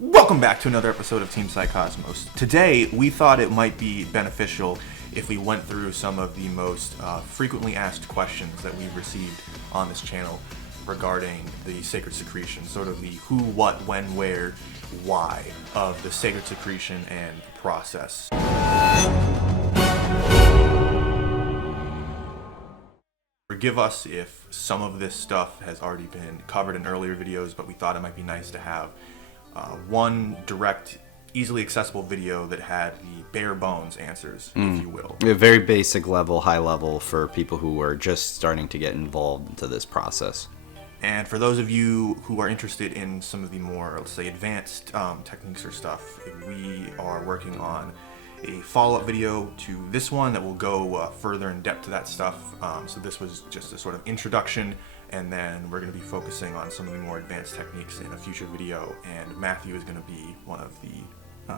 Welcome back to another episode of Team Psycosmos. Today, we thought it might be beneficial if we went through some of the most frequently asked questions that we've received on this channel regarding the sacred secretion, sort of the who, what, when, where, why of the sacred secretion and process. Forgive us if some of this stuff has already been covered in earlier videos, but we thought it might be nice to have one direct, easily accessible video that had the bare bones answers, if you will. A very basic level, high level for people who are just starting to get involved into this process. And for those of you who are interested in some of the more, let's say, advanced techniques or stuff, we are working on a follow-up video to this one that will go further in depth to that stuff. So this was just a sort of introduction, and then we're going to be focusing on some of the more advanced techniques in a future video, and Matthew is going to be one of the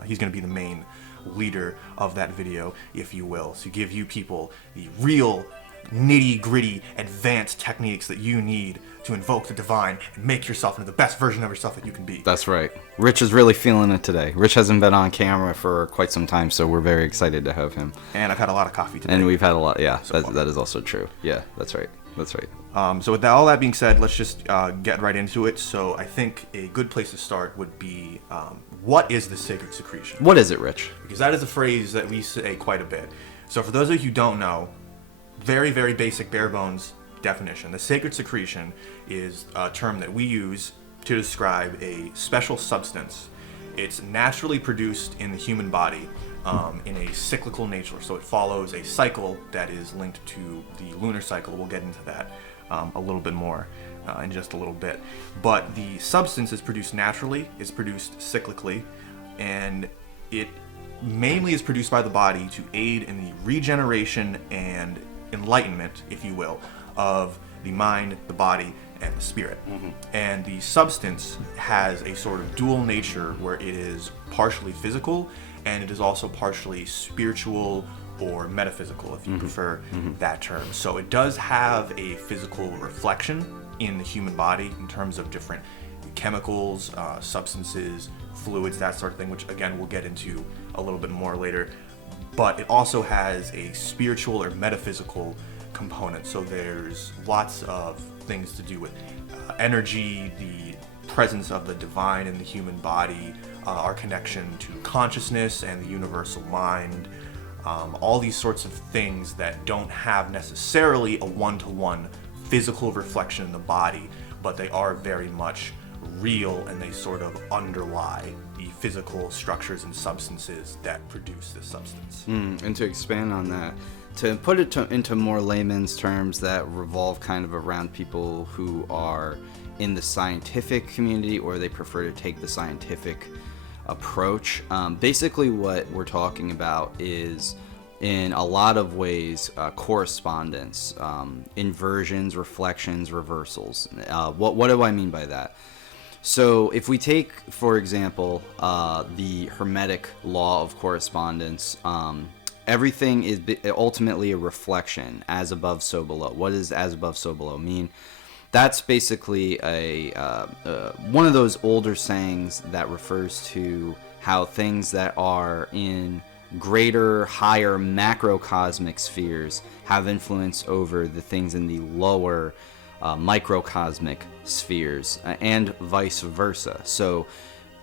he's going to be the main leader of that video, if you will, to give you people the real nitty-gritty advanced techniques that you need to invoke the divine and make yourself into the best version of yourself that you can be. That's right. Rich is really feeling it today. Rich hasn't been on camera for quite some time, so we're very excited to have him. And I've had a lot of coffee today. And we've had a lot, yeah, So that is also true. Yeah, that's right. That's right. So with all that being said, let's just get right into it. So I think a good place to start would be, what is the sacred secretion? What is it, Rich? Because that is a phrase that we say quite a bit. So for those of you who don't know, very, very basic, bare bones definition. The sacred secretion is a term that we use to describe a special substance. It's naturally produced in the human body in a cyclical nature. So it follows a cycle that is linked to the lunar cycle. We'll get into that a little bit more in just a little bit. But the substance is produced naturally, it's produced cyclically, and it mainly is produced by the body to aid in the regeneration and enlightenment, if you will, of the mind, the body, and the spirit. And the substance has a sort of dual nature where it is partially physical and it is also partially spiritual or metaphysical, if you prefer that term. So it does have a physical reflection in the human body in terms of different chemicals, substances, fluids, that sort of thing, which again we'll get into a little bit more later. But it also has a spiritual or metaphysical component. So there's lots of things to do with energy, the presence of the divine in the human body, our connection to consciousness and the universal mind, all these sorts of things that don't have necessarily a one-to-one physical reflection in the body, but they are very much real and they sort of underlie the physical structures and substances that produce this substance. And to expand on that, to put it into more layman's terms that revolve kind of around people who are in the scientific community or they prefer to take the scientific approach, basically what we're talking about is, in a lot of ways, correspondence, inversions, reflections, reversals. What do I mean by that? So if we take, for example, the Hermetic law of correspondence, everything is ultimately a reflection, as above, so below. What does as above, so below mean? That's basically one of those older sayings that refers to how things that are in greater, higher macrocosmic spheres have influence over the things in the lower microcosmic spheres, and vice versa. So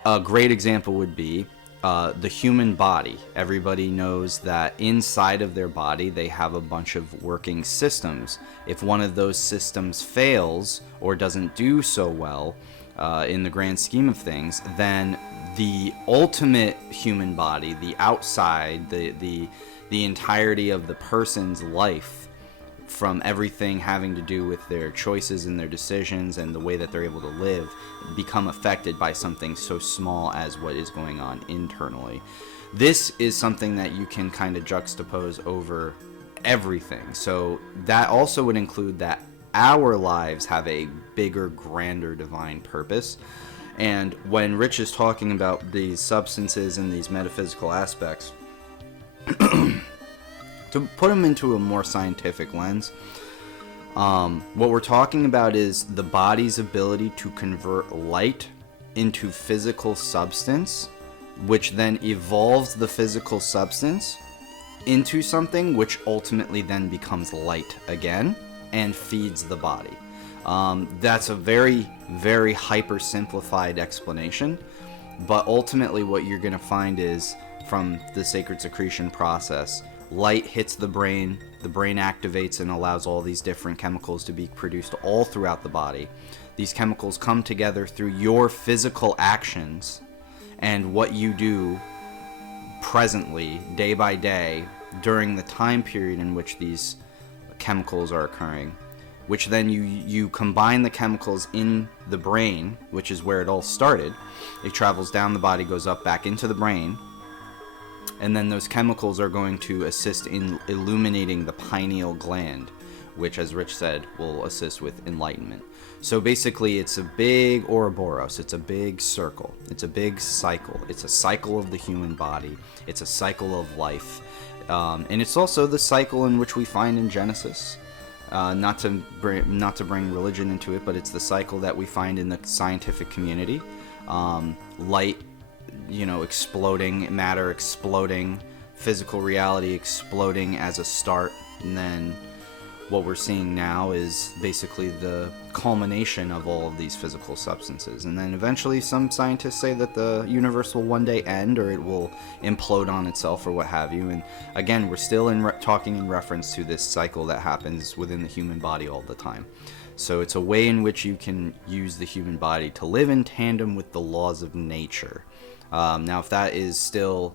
a great example would be the human body. Everybody knows that inside of their body they have a bunch of working systems. If one of those systems fails or doesn't do so well in the grand scheme of things, then the ultimate human body, the outside, the entirety of the person's life, from everything having to do with their choices and their decisions and the way that they're able to live, become affected by something so small as what is going on internally. This is something that you can kind of juxtapose over everything. So that also would include that our lives have a bigger, grander divine purpose. And when Rich is talking about these substances and these metaphysical aspects, to put them into a more scientific lens, what we're talking about is the body's ability to convert light into physical substance, which then evolves the physical substance into something which ultimately then becomes light again and feeds the body. That's a very, very hyper simplified explanation, but ultimately what you're going to find is, from the sacred secretion process, light hits the brain activates and allows all these different chemicals to be produced all throughout the body. These chemicals come together through your physical actions and what you do presently, day by day, during the time period in which these chemicals are occurring, which then you combine the chemicals in the brain, which is where it all started. It travels down the body, goes up back into the brain, and then those chemicals are going to assist in illuminating the pineal gland, which, as Rich said, will assist with enlightenment. So basically, it's a big Ouroboros. It's a big circle. It's a big cycle. It's a cycle of the human body. It's a cycle of life. And it's also the cycle in which we find in Genesis. Not to bring religion into it, but it's the cycle that we find in the scientific community. Light, exploding, matter exploding, physical reality exploding as a start, and then what we're seeing now is basically the culmination of all of these physical substances. And then eventually some scientists say that the universe will one day end, or it will implode on itself, or what have you. And again, we're still talking in reference to this cycle that happens within the human body all the time. So it's a way in which you can use the human body to live in tandem with the laws of nature. Now, if that is still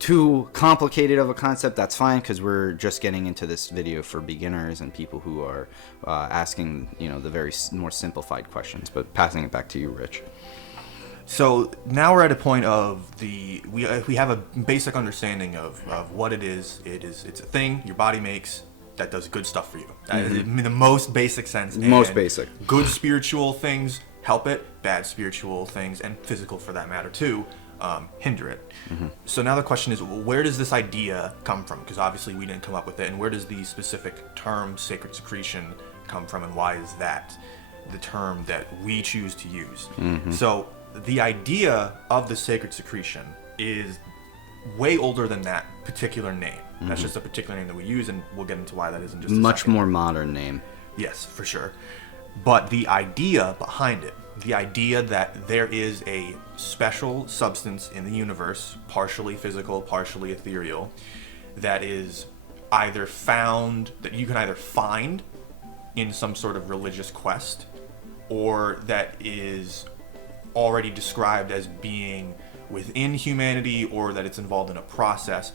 too complicated of a concept, that's fine, because we're just getting into this video for beginners and people who are asking, the very more simplified questions. But passing it back to you, Rich. So now we're at a point of we have a basic understanding of what it is. It's a thing your body makes that does good stuff for you. That is in the most basic sense. Most basic. Good spiritual things help it. Bad spiritual things, and physical for that matter too, hinder it. So now the question is, where does this idea come from? Because obviously we didn't come up with it. And where does the specific term sacred secretion come from, and why is that the term that we choose to use? So the idea of the sacred secretion is way older than that particular name. That's just a particular name that we use, and we'll get into why that is in just a Much second. more modern name. Yes, for sure. But the idea behind it, the idea that there is a special substance in the universe, partially physical, partially ethereal, that is either found, that you can either find in some sort of religious quest, or that is already described as being within humanity, or that it's involved in a process.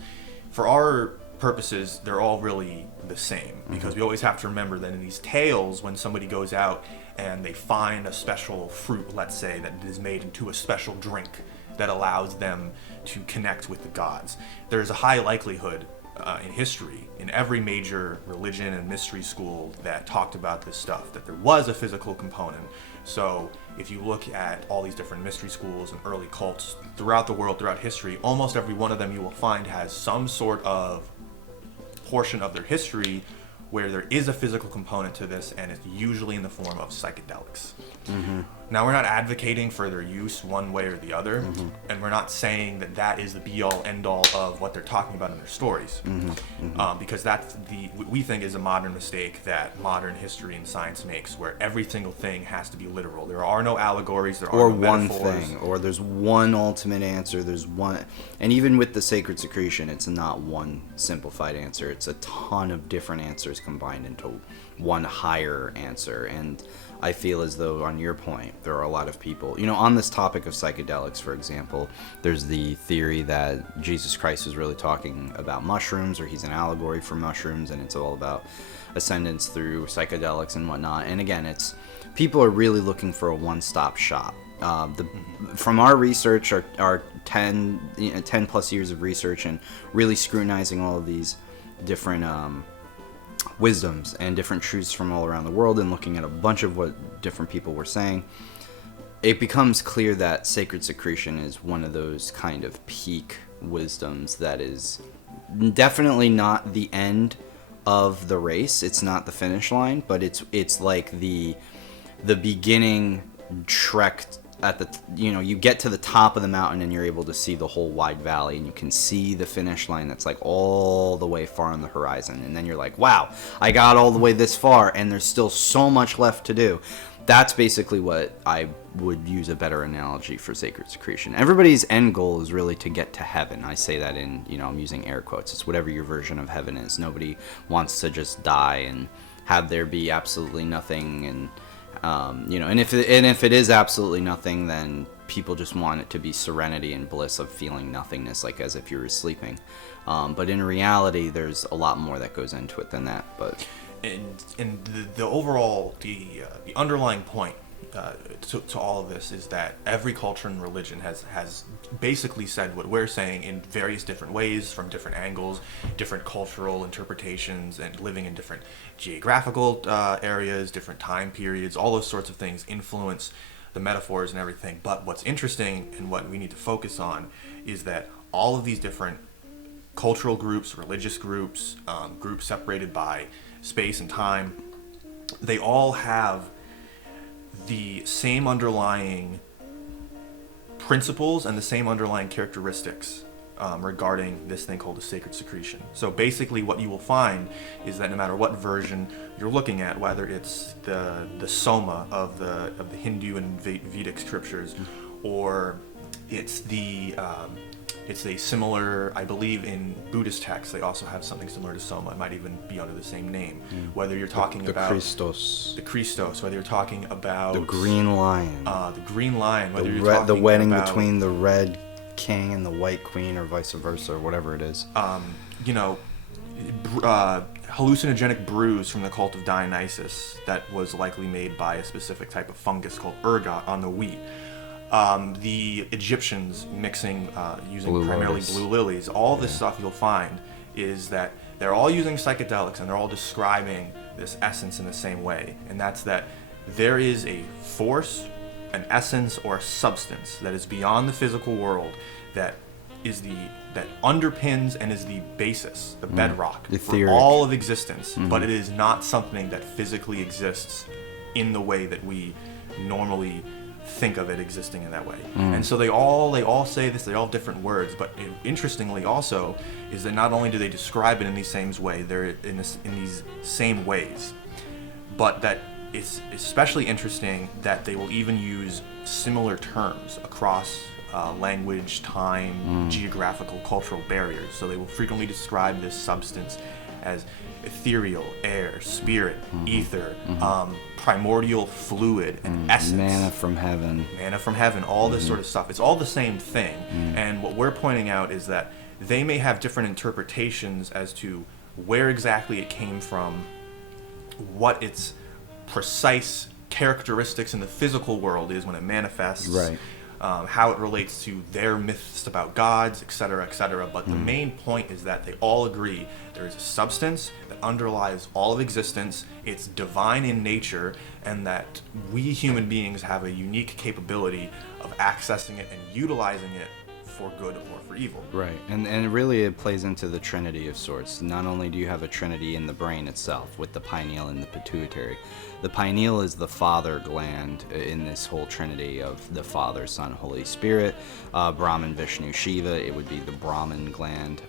For our purposes, they're all really the same, because we always have to remember that in these tales, when somebody goes out and they find a special fruit, let's say, that is made into a special drink that allows them to connect with the gods, there's a high likelihood in history, in every major religion and mystery school that talked about this stuff, that there was a physical component. So if you look at all these different mystery schools and early cults throughout the world, throughout history, almost every one of them you will find has some sort of portion of their history where there is a physical component to this, and it's usually in the form of psychedelics. Now, we're not advocating for their use one way or the other, and we're not saying that that is the be-all, end-all of what they're talking about in their stories, because that's we think is a modern mistake that modern history and science makes, where every single thing has to be literal. There are no allegories, there are no metaphors. Or one thing, or there's one ultimate answer, there's one, and even with the sacred secretion, it's not one simplified answer, it's a ton of different answers combined into one higher answer. And I feel as though, on your point, there are a lot of people, on this topic of psychedelics, for example, there's the theory that Jesus Christ is really talking about mushrooms, or he's an allegory for mushrooms, and it's all about ascendance through psychedelics and whatnot. And again, people are really looking for a one-stop shop. From our research, our 10 plus years of research, and really scrutinizing all of these different wisdoms and different truths from all around the world, and looking at a bunch of what different people were saying, it becomes clear that sacred secretion is one of those kind of peak wisdoms that is definitely not the end of the race. It's not the finish line, but it's like the beginning trek you get to the top of the mountain and you're able to see the whole wide valley, and you can see the finish line that's like all the way far on the horizon, and then you're like, wow, I got all the way this far and there's still so much left to do. That's basically what I would use a better analogy for sacred secretion. Everybody's end goal is really to get to heaven. I say that in, I'm using air quotes. It's whatever your version of heaven is. Nobody wants to just die and have there be absolutely nothing, and and if it is absolutely nothing, then people just want it to be serenity and bliss of feeling nothingness, like as if you were sleeping. But in reality, there's a lot more that goes into it than that. But and the overall the underlying point to all of this is that every culture and religion has basically said what we're saying in various different ways, from different angles, different cultural interpretations, and living in different geographical areas, different time periods. All those sorts of things influence the metaphors and everything. But what's interesting and what we need to focus on is that all of these different cultural groups, religious groups, groups separated by space and time, they all have the same underlying principles and the same underlying characteristics regarding this thing called the sacred secretion. So basically what you will find is that no matter what version you're looking at, whether it's the Soma of the Hindu and Vedic scriptures, or it's a similar, I believe in Buddhist texts, they also have something similar to Soma. It might even be under the same name. Whether you're talking about Christos, whether you're talking about the Green Lion, whether you're talking the wedding about, between the Red King and the White Queen, or vice versa, or whatever it is. Hallucinogenic brews from the cult of Dionysus that was likely made by a specific type of fungus called ergot on the wheat. The Egyptians mixing, using primarily blue lilies. All this stuff you'll find is that they're all using psychedelics, and they're all describing this essence in the same way. And that's that there is a force, an essence, or a substance that is beyond the physical world that underpins and is the basis, the bedrock for all of existence. But it is not something that physically exists in the way that we normally think of it existing in that way. And so they all say this, they all have different words, but interestingly also is that not only do they describe it in these same way, they're in these same ways, but that it's especially interesting that they will even use similar terms across language, time, geographical, cultural barriers. So they will frequently describe this substance as ethereal, air, spirit, ether, primordial fluid, and essence. Manna from heaven, all this sort of stuff. It's all the same thing. And what we're pointing out is that they may have different interpretations as to where exactly it came from, what its precise characteristics in the physical world is when it manifests, right. How it relates to their myths about gods, etc., etc. But the main point is that they all agree there is a substance that underlies all of existence, it's divine in nature, and that we human beings have a unique capability of accessing it and utilizing it for good or for evil. Right, and really it plays into the trinity of sorts. Not only do you have a trinity in the brain itself with the pineal and the pituitary. The pineal is the father gland in this whole trinity of the Father, Son, Holy Spirit, Brahman, Vishnu, Shiva. It would be the Brahman gland.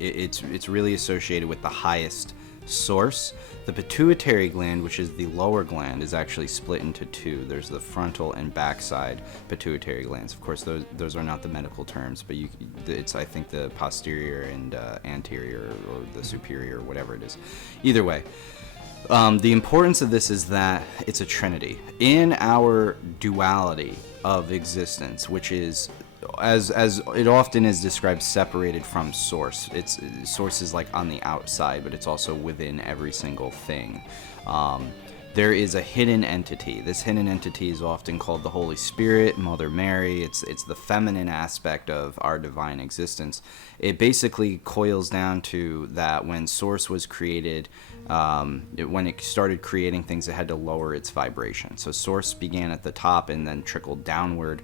It's really associated with the highest source. The pituitary gland, which is the lower gland, is actually split into two. There's the frontal and backside pituitary glands. Of course, those are not the medical terms, but it's I think the posterior and anterior, or the superior, whatever it is. Either way. The importance of this is that it's a trinity. In our duality of existence, which is, as it often is described, separated from source. Source is like on the outside, but it's also within every single thing. There is a hidden entity. This hidden entity is often called the Holy Spirit, Mother Mary. It's the feminine aspect of our divine existence. It basically coils down to that when Source was created, when it started creating things, it had to lower its vibration. So Source began at the top and then trickled downward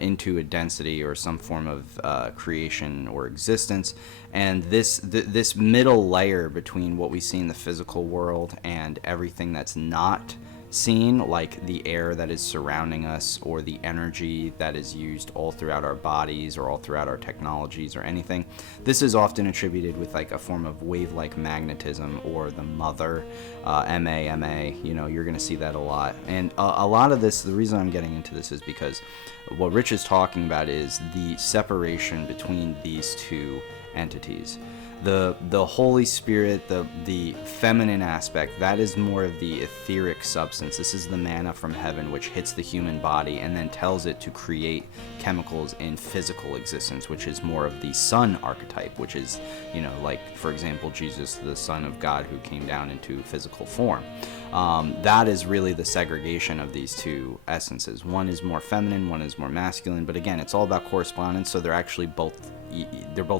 into a density or some form of creation or existence. And this middle layer between what we see in the physical world and everything that's not unseen, like the air that is surrounding us or the energy that is used all throughout our bodies or all throughout our technologies or anything. This is often attributed with like a form of wave-like magnetism or the mother, MA, you know, you're going to see that a lot. And a lot of this, the reason I'm getting into this is because what Rich is talking about is the separation between these two entities. The Holy Spirit, the feminine aspect, that is more of the etheric substance. This is the manna from heaven, which hits the human body and then tells it to create chemicals in physical existence, which is more of the sun archetype, which is, you know, like, for example, Jesus, the Son of God who came down into physical form. That is really the segregation of these two essences. One is more feminine, one is more masculine, but again, it's all about correspondence, so they're actually both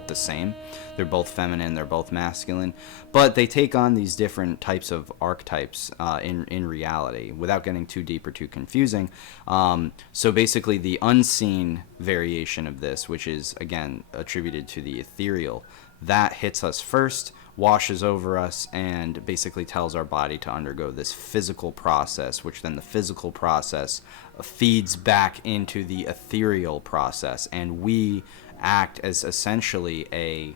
the same. They're both feminine, they're both masculine, but they take on these different types of archetypes in reality, without getting too deep or too confusing. So basically the unseen variation of this, which is again attributed to the ethereal, that hits us first, washes over us, and basically tells our body to undergo this physical process, which then the physical process feeds back into the ethereal process, and we act as essentially a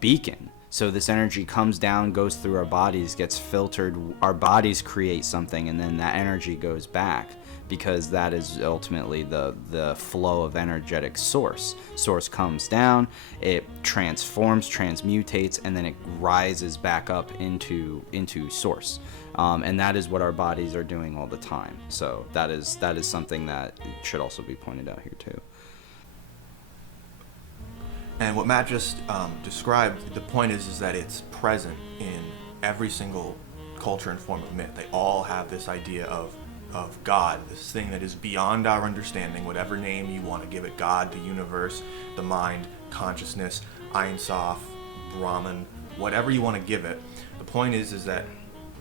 beacon. So this energy comes down, goes through our bodies, gets filtered, our bodies create something, and then that energy goes back, because that is ultimately the flow of energetic source. Source comes down, it transforms, transmutates, and then it rises back up into source. And that is what our bodies are doing all the time. So that is something that should also be pointed out here too. And what Matt just described, the point is that it's present in every single culture and form of myth. They all have this idea of God, this thing that is beyond our understanding, whatever name you want to give it: God, the universe, the mind, consciousness, Ein Sof, Brahman, whatever you want to give it. The point is that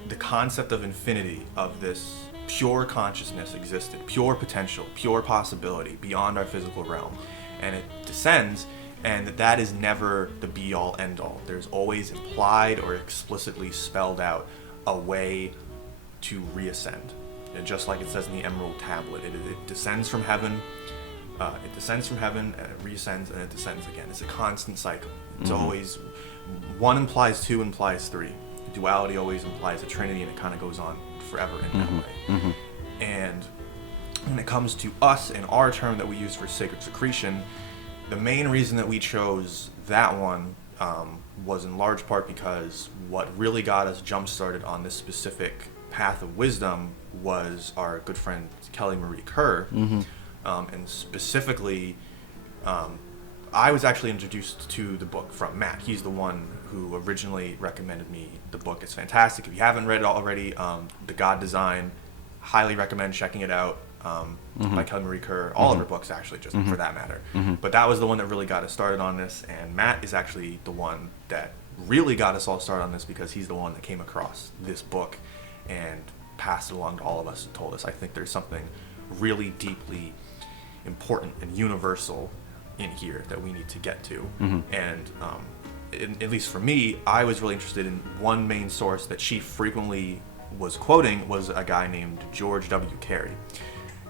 the concept of infinity, of this pure consciousness existed, pure potential, pure possibility beyond our physical realm, and it descends. And that is never the be-all, end-all. There's always implied or explicitly spelled out a way to reascend. And just like it says in the Emerald Tablet, it descends from heaven, and it reascends, and it descends again. It's a constant cycle. It's always, one implies two, implies three. Duality always implies a trinity, and it kind of goes on forever in that way. And when it comes to us and our term that we use for sacred secretion, the main reason that we chose that one was in large part because what really got us jump-started on this specific path of wisdom was our good friend Kelly Marie Kerr. And specifically, I was actually introduced to the book from Matt. He's the one who originally recommended me the book. It's fantastic. If you haven't read it already, The God Design, highly recommend checking it out. By Kelly Marie Kerr, all of her books actually, just for that matter. But that was the one that really got us started on this, and Matt is actually the one that really got us all started on this, because he's the one that came across this book and passed it along to all of us and told us, I think there's something really deeply important and universal in here that we need to get to. And at least for me, I was really interested in one main source that she frequently was quoting was a guy named George W. Carey.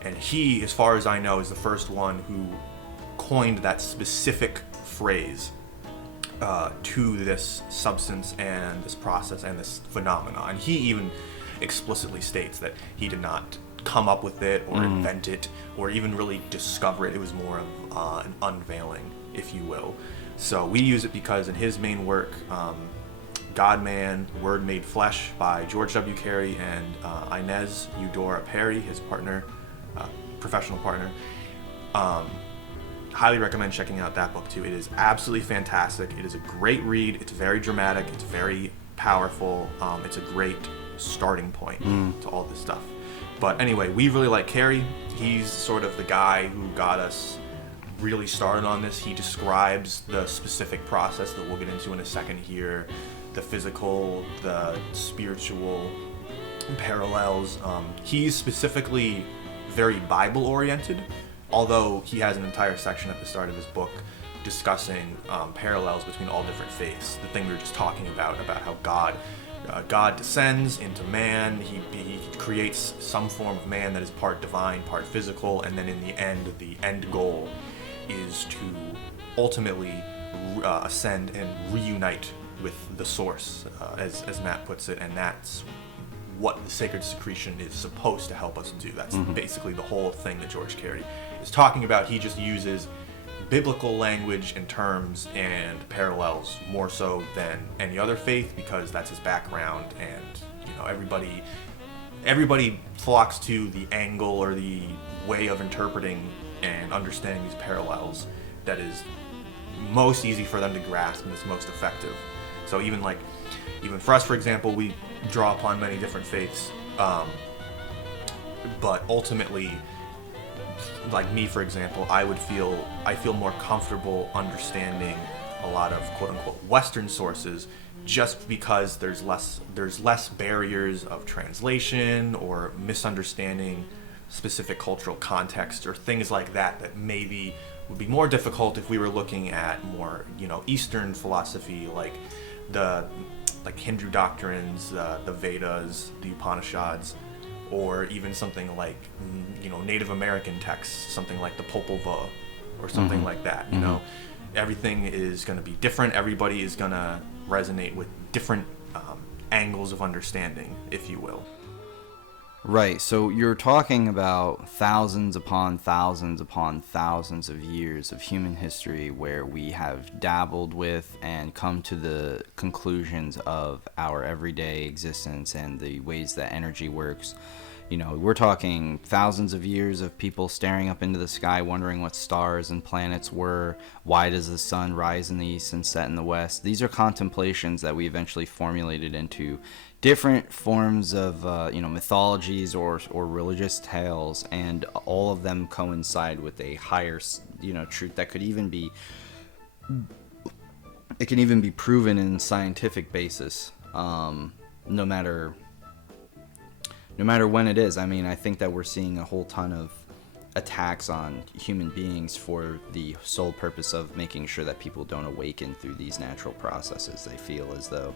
And he, as far as I know, is the first one who coined that specific phrase to this substance and this process and this phenomena. And he even explicitly states that he did not come up with it or invent it or even really discover it. It was more of an unveiling, if you will. So we use it because in his main work, God-Man, Word Made Flesh by George W. Carey and Inez Eudora Perry, his partner, professional partner. Highly recommend checking out that book too. It is absolutely fantastic. It is a great read. It's very dramatic. It's very powerful. It's a great starting point to all this stuff. But anyway, we really like Carey. He's sort of the guy who got us really started on this. He describes the specific process that we'll get into in a second here, the physical, the spiritual parallels. He's specifically very Bible oriented, although he has an entire section at the start of his book discussing parallels between all different faiths. The thing we were just talking about how God God descends into man. He creates some form of man that is part divine, part physical, and then in the end goal is to ultimately ascend and reunite with the source, as Matt puts it, and that's what the sacred secretion is supposed to help us do. That's basically the whole thing that George Carey is talking about. He just uses biblical language and terms and parallels more so than any other faith because that's his background, and everybody flocks to the angle or the way of interpreting and understanding these parallels that is most easy for them to grasp and is most effective. So even for us, for example, we draw upon many different faiths, but ultimately, like me, for example, I feel more comfortable understanding a lot of quote unquote Western sources just because there's less barriers of translation or misunderstanding specific cultural context or things like that maybe would be more difficult if we were looking at more, Eastern philosophy, like Hindu doctrines, the Vedas, the Upanishads, or even something like, Native American texts, something like the Popol Vuh, or something like that. Everything is going to be different. Everybody is going to resonate with different angles of understanding, if you will. Right, so you're talking about thousands upon thousands upon thousands of years of human history where we have dabbled with and come to the conclusions of our everyday existence and the ways that energy works. We're talking thousands of years of people staring up into the sky wondering what stars and planets were. Why does the sun rise in the east and set in the west? These are contemplations that we eventually formulated into different forms of mythologies or religious tales, and all of them coincide with a higher truth that could even be proven in scientific basis, no matter when it is. I mean, I think that we're seeing a whole ton of attacks on human beings for the sole purpose of making sure that people don't awaken through these natural processes. They feel as though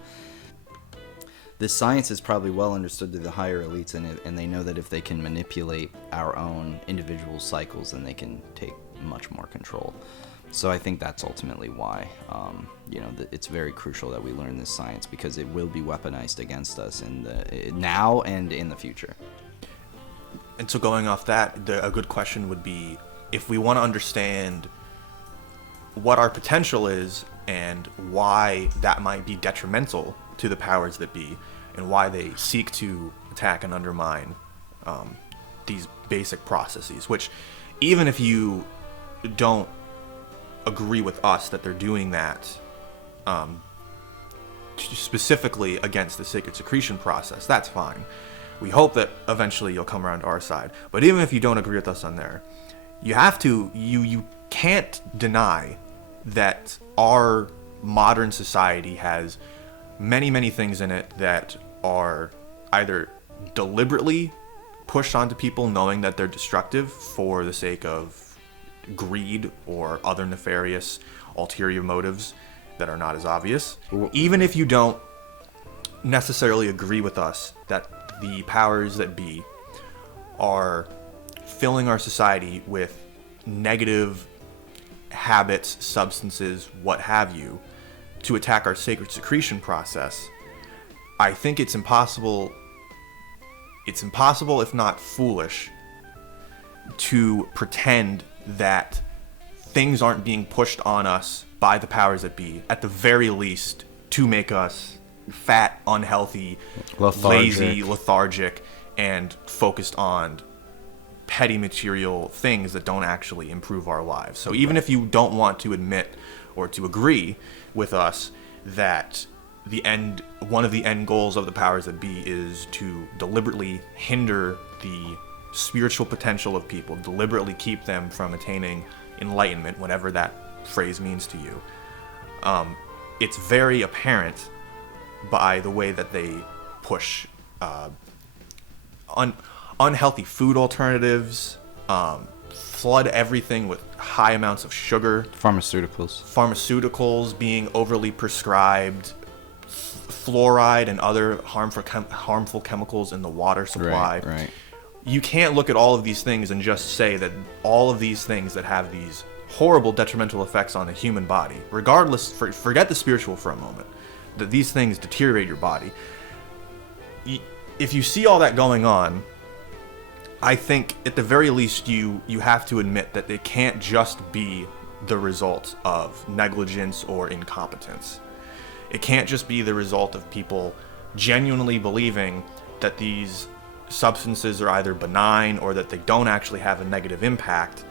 this science is probably well understood to the higher elites, and they know that if they can manipulate our own individual cycles, then they can take much more control. So I think that's ultimately why, it's very crucial that we learn this science, because it will be weaponized against us now and in the future. And so going off that, a good question would be, if we want to understand what our potential is and why that might be detrimental to the powers that be, and why they seek to attack and undermine these basic processes, which even if you don't agree with us that they're doing that specifically against the sacred secretion process, that's fine. We hope that eventually you'll come around to our side. But even if you don't agree with us on there, you can't deny that our modern society has many, many things in it that are either deliberately pushed onto people knowing that they're destructive for the sake of greed or other nefarious ulterior motives that are not as obvious. Even if you don't necessarily agree with us that the powers that be are filling our society with negative habits, substances, what have you, to attack our sacred secretion process, I think it's impossible if not foolish to pretend that things aren't being pushed on us by the powers that be, at the very least, to make us fat, unhealthy, lazy, lethargic, and focused on petty material things that don't actually improve our lives. So even if you don't want to admit or to agree with us that one of the end goals of the powers that be is to deliberately hinder the spiritual potential of people, deliberately keep them from attaining enlightenment, whatever that phrase means to you, it's very apparent by the way that they push unhealthy food alternatives, flood everything with high amounts of sugar, pharmaceuticals being overly prescribed, fluoride and other harmful chemicals in the water supply. Right. You can't look at all of these things and just say that all of these things that have these horrible detrimental effects on the human body, regardless, forget the spiritual for a moment, that these things deteriorate your body. If you see all that going on, I think at the very least you have to admit that it can't just be the result of negligence or incompetence. It can't just be the result of people genuinely believing that these substances are either benign or that they don't actually have a negative impact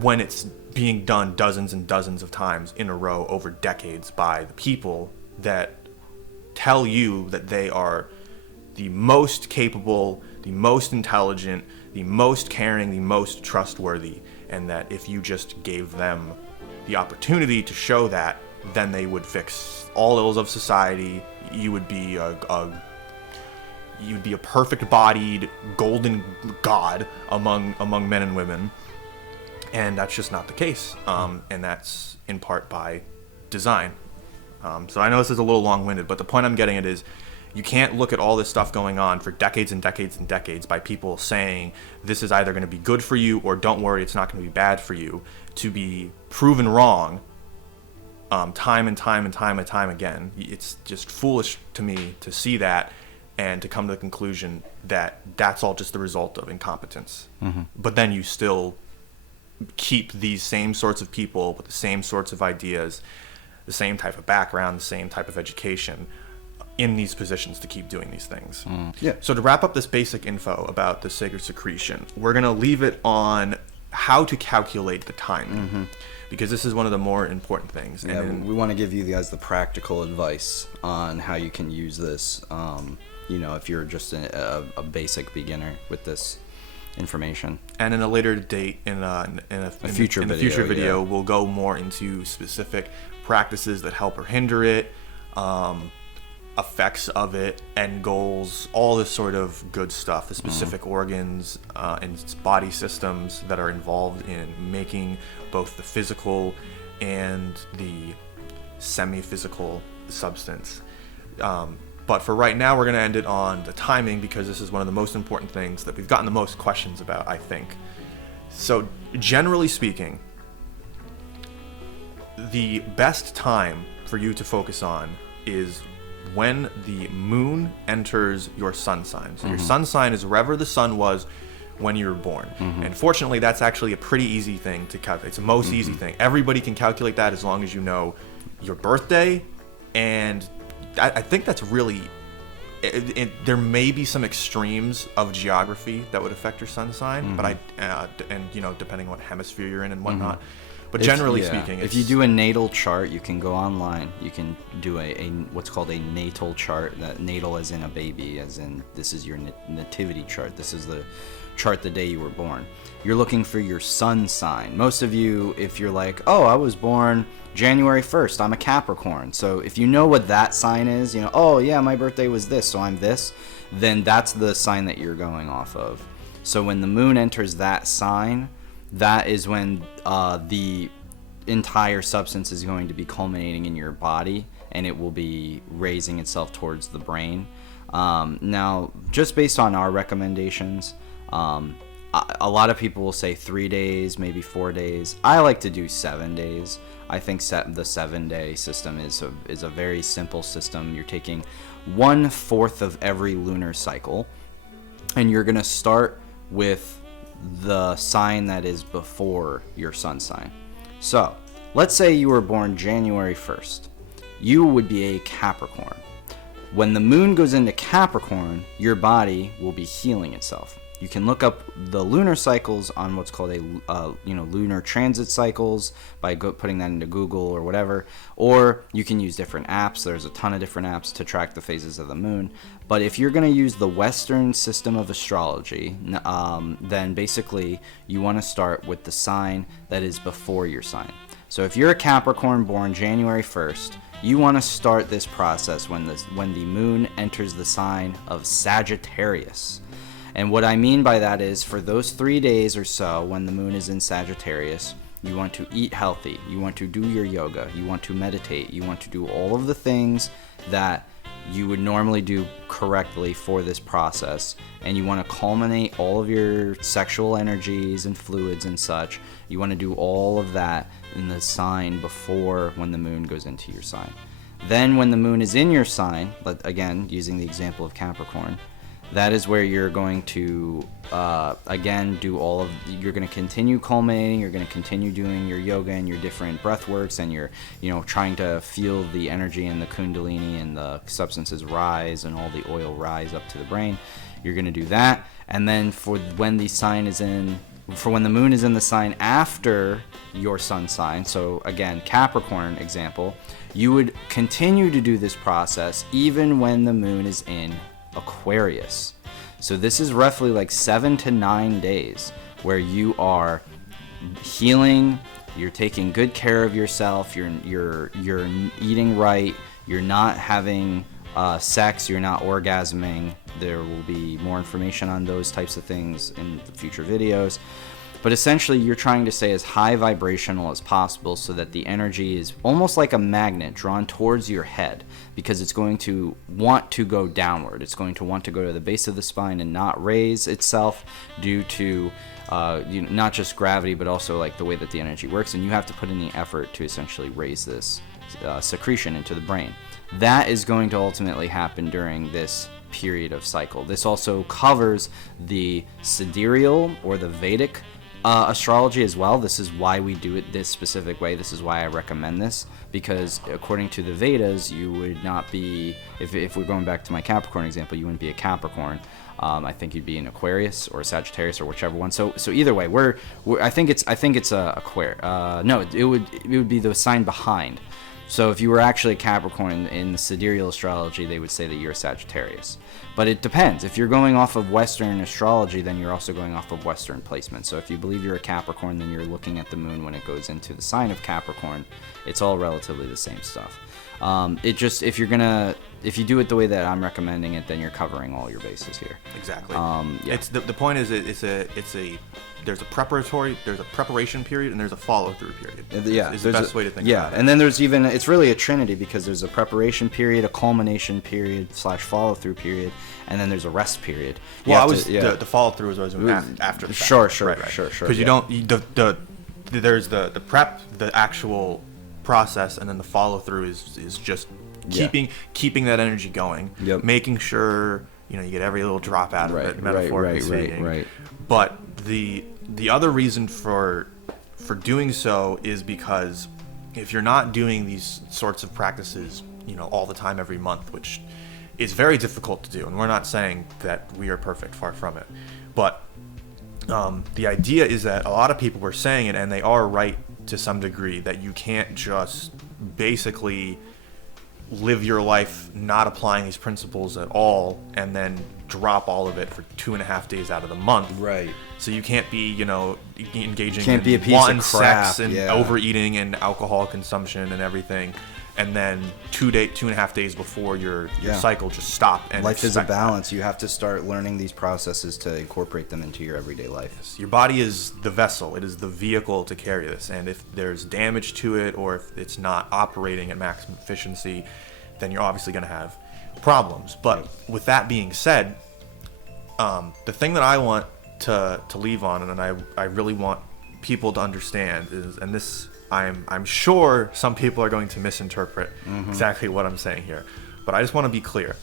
when it's being done dozens and dozens of times in a row over decades by the people that tell you that they are the most capable, the most intelligent, the most caring, the most trustworthy, and that if you just gave them the opportunity to show that, then they would fix all ills of society. You would be a perfect-bodied golden god among men and women, and that's just not the case. And that's in part by design. So I know this is a little long-winded, but the point I'm getting at is you can't look at all this stuff going on for decades and decades and decades by people saying this is either going to be good for you or don't worry, it's not going to be bad for you, to be proven wrong time and time and time and time again. It's just foolish to me to see that and to come to the conclusion that that's all just the result of incompetence. Mm-hmm. But then you still keep these same sorts of people with the same sorts of ideas, the same type of background, the same type of education in these positions to keep doing these things. Yeah. So to wrap up this basic info about the sacred secretion, we're going to leave it on how to calculate the timing, because this is one of the more important things. Yeah, and we want to give you guys the practical advice on how you can use this, if you're just a basic beginner with this information. And in a later date, in a future video, we'll go more into specific practices that help or hinder it, effects of it, end goals, all this sort of good stuff, the specific organs and body systems that are involved in making both the physical and the semi-physical substance. But for right now, we're going to end it on the timing, because this is one of the most important things that we've gotten the most questions about, I think. So generally speaking, the best time for you to focus on is when the moon enters your sun sign. So your sun sign is wherever the sun was when you were born. And fortunately, that's actually a pretty easy thing to calculate. It's the most easy thing. Everybody can calculate that as long as you know your birthday. And I think that's really... there may be some extremes of geography that would affect your sun sign, but depending on what hemisphere you're in and whatnot. But generally speaking, if you do a natal chart, you can go online. You can do a what's called a natal chart. That natal as in a baby, as in this is your nativity chart. This is the chart the day you were born. You're looking for your sun sign. Most of you, if you're like, oh, I was born January 1st, I'm a Capricorn. So if you know what that sign is, oh yeah, my birthday was this, so I'm this, then that's the sign that you're going off of. So when the moon enters that sign, that is when the entire substance is going to be culminating in your body, and it will be raising itself towards the brain. Now, just based on our recommendations, a lot of people will say 3 days, maybe 4 days. I like to do 7 days. I think the 7-day system is a very simple system. You're taking 1/4 of every lunar cycle, and you're going to start with the sign that is before your sun sign. So, let's say you were born January 1st. You would be a Capricorn. When the moon goes into Capricorn, your body will be healing itself. You can look up the lunar cycles on what's called lunar transit cycles by putting that into Google or whatever, or you can use different apps. There's a ton of different apps to track the phases of the moon. But if you're going to use the Western system of astrology, then basically you want to start with the sign that is before your sign. So if you're a Capricorn born January 1st, you want to start this process when the moon enters the sign of Sagittarius. And what I mean by that is, for those 3 days or so when the moon is in Sagittarius, You want to eat healthy. You want to do your yoga. You want to meditate. You want to do all of the things that you would normally do correctly for this process, and you want to culminate all of your sexual energies and fluids and such. You want to do all of that in the sign before when the moon goes into your sign. Then when the moon is in your sign, again using the example of Capricorn, that is where you're going to again do you're going to continue culminating, you're going to continue doing your yoga and your different breath works, and you're trying to feel the energy and the kundalini and the substances rise and all the oil rise up to the brain. You're going to do that, and then for when the moon is in the sign after your sun sign, so again Capricorn example, you would continue to do this process even when the moon is in Aquarius. So this is roughly like 7 to 9 days where you are healing, you're taking good care of yourself, you're eating right, you're not having sex, you're not orgasming. There will be more information on those types of things in the future videos. But essentially, you're trying to stay as high vibrational as possible so that the energy is almost like a magnet drawn towards your head, because it's going to want to go downward. It's going to want to go to the base of the spine and not raise itself due to not just gravity, but also like the way that the energy works. And you have to put in the effort to essentially raise this secretion into the brain. That is going to ultimately happen during this period of cycle. This also covers the sidereal or the Vedic astrology as well. This is why we do it this specific way. This is why I recommend this, because according to the Vedas, you would not be, if we're going back to my Capricorn example, you wouldn't be a Capricorn. I think you'd be an Aquarius or a Sagittarius or whichever one. So either way, I think it's a Aquarius. No, it would be the sign behind. So if you were actually a Capricorn in the sidereal astrology, they would say that you're a Sagittarius. But it depends. If you're going off of Western astrology, then you're also going off of Western placement. So if you believe you're a Capricorn, then you're looking at the moon when it goes into the sign of Capricorn. It's all relatively the same stuff. If you do it the way that I'm recommending it, then you're covering all your bases here. Exactly. Yeah. It's the point is there's a preparation period and there's a follow through period. Is the best way to think about it. And then it's really a trinity, because there's a prepreparation period, a culmination period / follow through period, and then there's a rest period. The follow through is what I was after the fact. Sure. Because you don't there's the prep, the actual process, and then the follow through is just keeping that energy going, making sure you get every little drop out of it, metaphorically speaking. Right. But the other reason for doing so is because if you're not doing these sorts of practices, all the time, every month, which is very difficult to do, and we're not saying that we are perfect, far from it, but the idea is that a lot of people were saying it, and they are right to some degree, that you can't just basically live your life not applying these principles at all and then drop all of it for 2.5 days out of the month. Right. So you can't be, engaging in wanton sex and overeating and alcohol consumption and everything, and then 2.5 days before your cycle just stop. And life is a balance. You have to start learning these processes to incorporate them into your everyday life. Your body is the vessel. It is the vehicle to carry this. And if there's damage to it, or if it's not operating at maximum efficiency, then you're obviously going to have problems. But with that being said, the thing that I want to leave on, and I really want people to understand is, and this I'm sure some people are going to misinterpret exactly what I'm saying here, but I just want to be clear.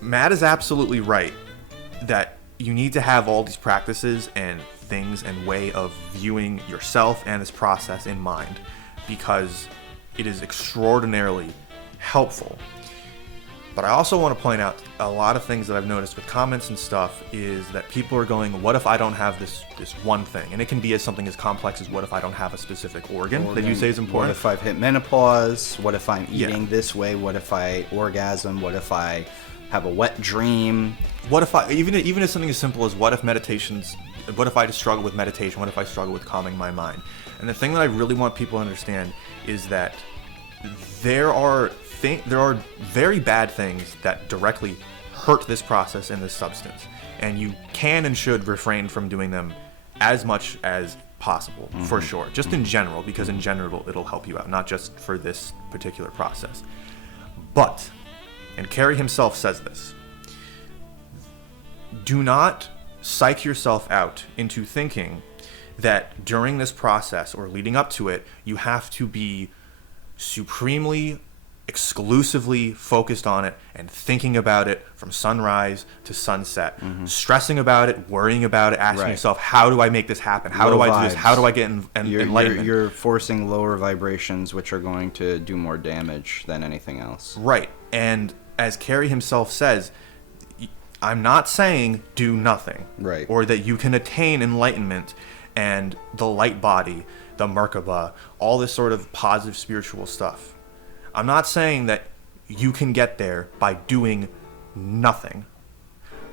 Matt is absolutely right that you need to have all these practices and things and way of viewing yourself and this process in mind, because it is extraordinarily helpful. But I also want to point out a lot of things that I've noticed with comments and stuff is that people are going, what if I don't have this one thing? And it can be something as complex as, what if I don't have a specific organ that you say is important? What if I've hit menopause? What if I'm eating this way? What if I orgasm? What if I have a wet dream? What if I, even as something as simple as, what if I just struggle with meditation? What if I struggle with calming my mind? And the thing that I really want people to understand is that there are very bad things that directly hurt this process and this substance, and you can and should refrain from doing them as much as possible, for sure. Just in general, because in general it'll help you out, not just for this particular process. But, and Carey himself says this, do not psych yourself out into thinking that during this process or leading up to it, you have to be supremely, exclusively focused on it and thinking about it from sunrise to sunset, stressing about it, worrying about it, asking yourself, how do I make this happen? How do I do this? How do I get enlightenment? You're forcing lower vibrations, which are going to do more damage than anything else. Right. And as Carey himself says, I'm not saying do nothing. Right. Or that you can attain enlightenment and the light body, the Merkaba, all this sort of positive spiritual stuff. I'm not saying that you can get there by doing nothing.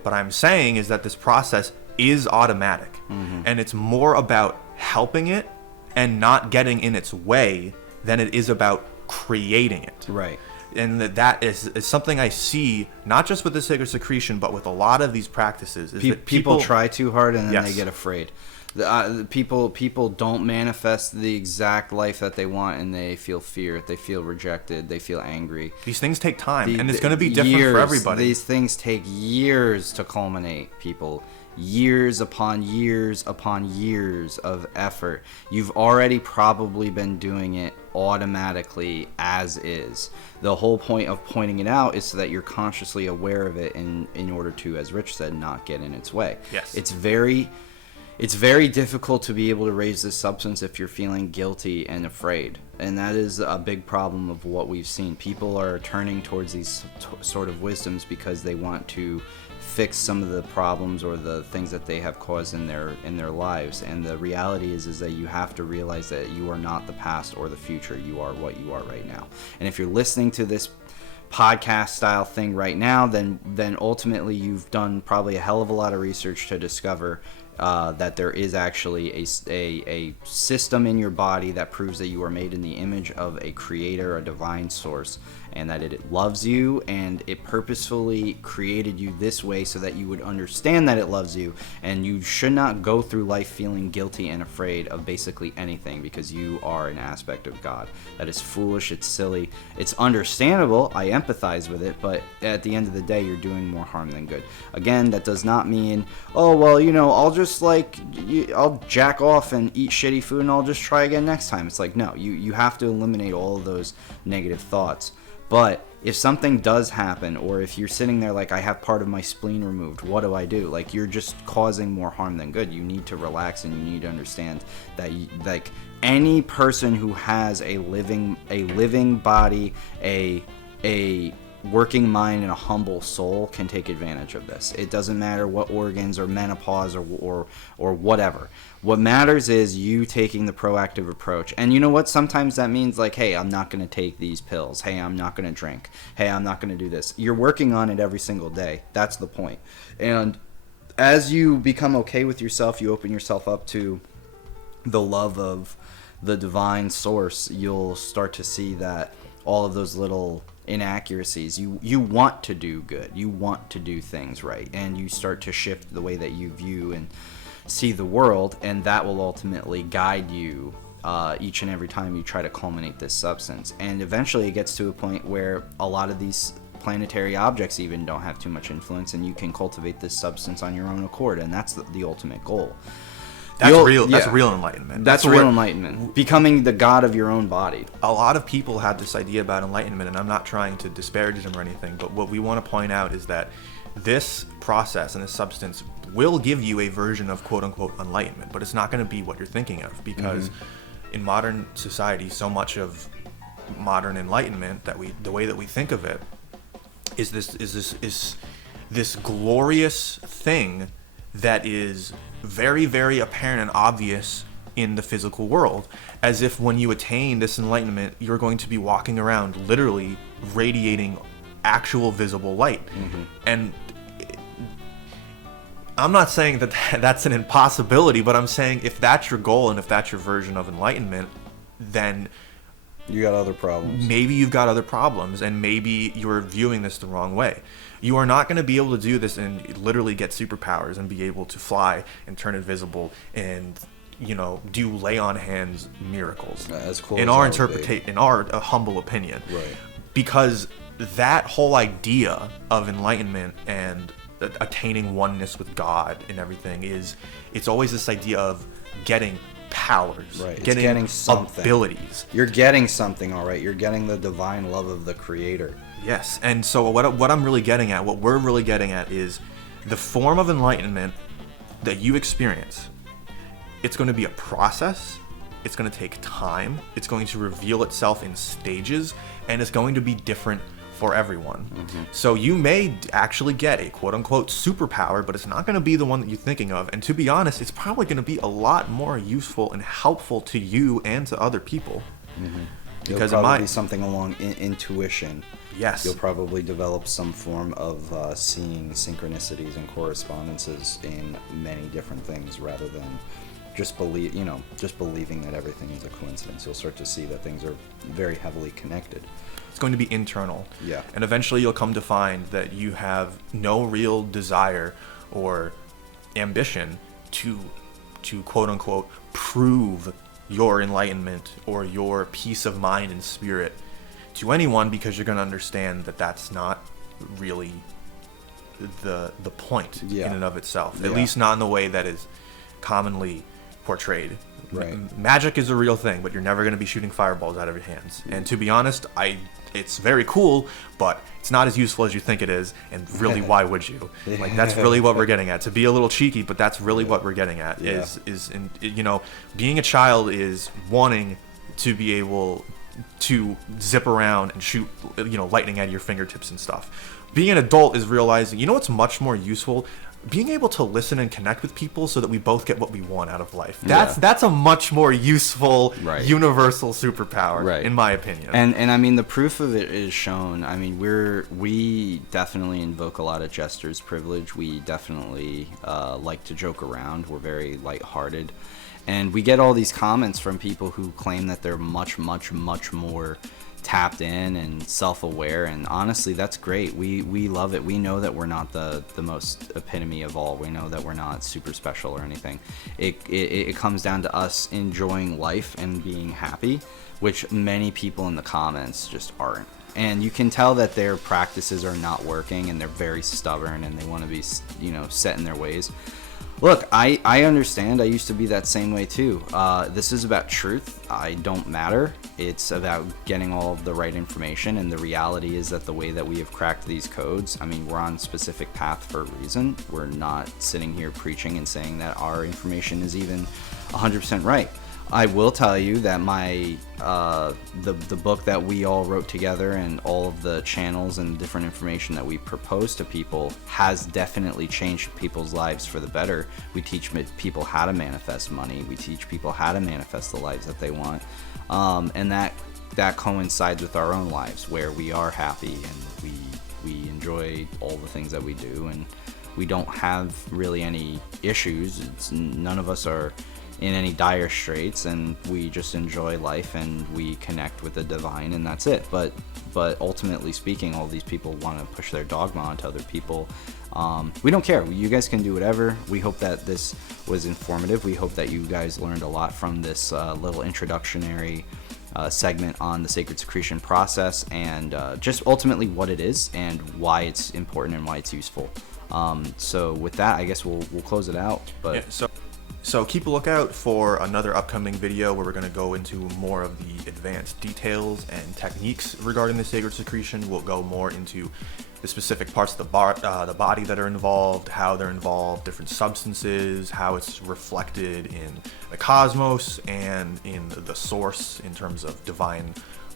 But I'm saying is that this process is automatic. And it's more about helping it and not getting in its way than it is about creating it. Right. And that is something I see, not just with the sacred secretion, but with a lot of these practices. Is that people try too hard and then Yes. they get afraid. People don't manifest the exact life that they want, and they feel fear, they feel rejected, they feel angry. These things take time, and it's going to be different for everybody. These things take years to culminate, people. Years upon years upon years of effort. You've already probably been doing it automatically as is. The whole point of pointing it out is so that you're consciously aware of it in order to, as Rich said, not get in its way. Yes. It's very difficult to be able to raise this substance if you're feeling guilty and afraid. And that is a big problem of what we've seen. People are turning towards these sort of wisdoms because they want to fix some of the problems or the things that they have caused in their lives. And the reality is that you have to realize that you are not the past or the future. You are what you are right now. And if you're listening to this podcast style thing right now, then ultimately you've done probably a hell of a lot of research to discover that there is actually a system in your body that proves that you are made in the image of a creator, a divine source, and that it loves you, and it purposefully created you this way so that you would understand that it loves you, and you should not go through life feeling guilty and afraid of basically anything, because you are an aspect of God. That is foolish, it's silly, it's understandable, I empathize with it, but at the end of the day, you're doing more harm than good. Again, that does not mean, oh, well, I'll jack off and eat shitty food and I'll just try again next time. It's like, no, you have to eliminate all of those negative thoughts. But if something does happen, or if you're sitting there like, I have part of my spleen removed, what do I do? Like, you're just causing more harm than good. You need to relax, and you need to understand that like any person who has a living body, a working mind, and a humble soul can take advantage of this. It doesn't matter what organs or menopause or whatever. What matters is you taking the proactive approach. And you know what? Sometimes that means like, hey, I'm not going to take these pills. Hey, I'm not going to drink. Hey, I'm not going to do this. You're working on it every single day. That's the point. And as you become okay with yourself, you open yourself up to the love of the divine source, you'll start to see that all of those little inaccuracies, you want to do good, you want to do things right, and you start to shift the way that you view and see the world, and that will ultimately guide you each and every time you try to culminate this substance. And eventually it gets to a point where a lot of these planetary objects even don't have too much influence, and you can cultivate this substance on your own accord, and that's the ultimate goal. That's real. Yeah. That's real enlightenment. That's real enlightenment. Becoming the god of your own body. A lot of people have this idea about enlightenment, and I'm not trying to disparage them or anything, but what we want to point out is that this process and this substance will give you a version of quote-unquote enlightenment, but it's not going to be what you're thinking of, because in modern society, so much of modern enlightenment, the way that we think of it, is this glorious thing that is very, very apparent and obvious in the physical world, as if when you attain this enlightenment, you're going to be walking around literally radiating actual visible light. And I'm not saying that that's an impossibility, but I'm saying if that's your goal and if that's your version of enlightenment, then you got other problems. Maybe you've got other problems, and maybe you're viewing this the wrong way. You are not going to be able to do this and literally get superpowers and be able to fly and turn invisible and do lay on hands miracles. As cool in as our that would be. interpretation, in our humble opinion, Right. because that whole idea of enlightenment and attaining oneness with God and everything it's always this idea of getting powers, Right. It's getting something. abilities. You're getting something, all right. You're getting the divine love of the Creator. Yes, and so what I'm really getting at, what we're really getting at, is the form of enlightenment that you experience. It's going to be a process. It's going to take time. It's going to reveal itself in stages, and it's going to be different for everyone. Mm-hmm. So you may actually get a quote-unquote superpower, but it's not going to be the one that you're thinking of. And to be honest, it's probably going to be a lot more useful and helpful to you and to other people. Mm-hmm. Because it'll probably be something along intuition. Yes. You'll probably develop some form of seeing synchronicities and correspondences in many different things rather than just believing that everything is a coincidence. You'll start to see that things are very heavily connected. It's going to be internal. Yeah. And eventually you'll come to find that you have no real desire or ambition to quote unquote prove your enlightenment or your peace of mind and spirit to anyone, because you're going to understand that that's not really the point in and of itself. At least not in the way that is commonly portrayed. Right. Magic is a real thing, but you're never going to be shooting fireballs out of your hands. And to be honest, it's very cool, but it's not as useful as you think it is. And really, why would you? Like, that's really what we're getting at. To be a little cheeky, but that's really what we're getting at. Being a child is wanting to be able to zip around and shoot, lightning out of your fingertips and stuff. Being an adult is realizing, what's much more useful? Being able to listen and connect with people so that we both get what we want out of life. That's a much more useful, universal superpower, in my opinion. And I mean, the proof of it is shown. I mean, we definitely invoke a lot of jester's privilege. We definitely like to joke around. We're very lighthearted. And we get all these comments from people who claim that they're much, much, much more tapped in and self-aware, and honestly, that's great. We love it. We know that we're not the most epitome of all. We know that we're not super special or anything. It comes down to us enjoying life and being happy, which many people in the comments just aren't. And you can tell that their practices are not working, and they're very stubborn, and they want to be, set in their ways. Look, I understand. I used to be that same way too. This is about truth. I don't matter. It's about getting all of the right information, and the reality is that the way that we have cracked these codes, I mean, we're on a specific path for a reason. We're not sitting here preaching and saying that our information is even 100% right. I will tell you that my the book that we all wrote together and all of the channels and different information that we propose to people has definitely changed people's lives for the better. We teach people how to manifest money. We teach people how to manifest the lives that they want, and that coincides with our own lives where we are happy and we enjoy all the things that we do, and we don't have really any issues. None of us are in any dire straits, and we just enjoy life and we connect with the divine, and that's it. But ultimately speaking, all these people want to push their dogma onto other people. We don't care. You guys can do whatever. We hope that this was informative. We hope that you guys learned a lot from this little introductory segment on the sacred secretion process, and just ultimately what it is and why it's important and why it's useful. So with that, I guess we'll close it out. But yeah, so keep a lookout for another upcoming video where we're going to go into more of the advanced details and techniques regarding the sacred secretion. We'll go more into the specific parts of the body that are involved, how they're involved, different substances, how it's reflected in the cosmos and in the source in terms of divine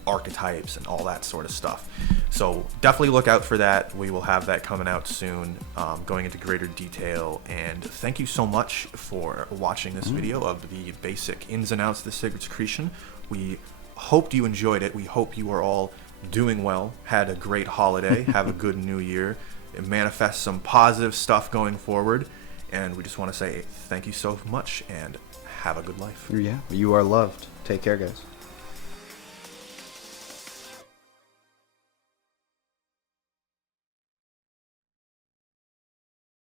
archetypes and all that sort of stuff. So definitely look out for that. We will have that coming out soon, going into greater detail. And thank you so much for watching this video of the basic ins and outs of the sacred secretion. We hoped you enjoyed it. We hope you are all doing well, had a great holiday, have a good new year, and manifest some positive stuff going forward. And we just want to say thank you so much and have a good life. yeah, you are loved. Take care, guys.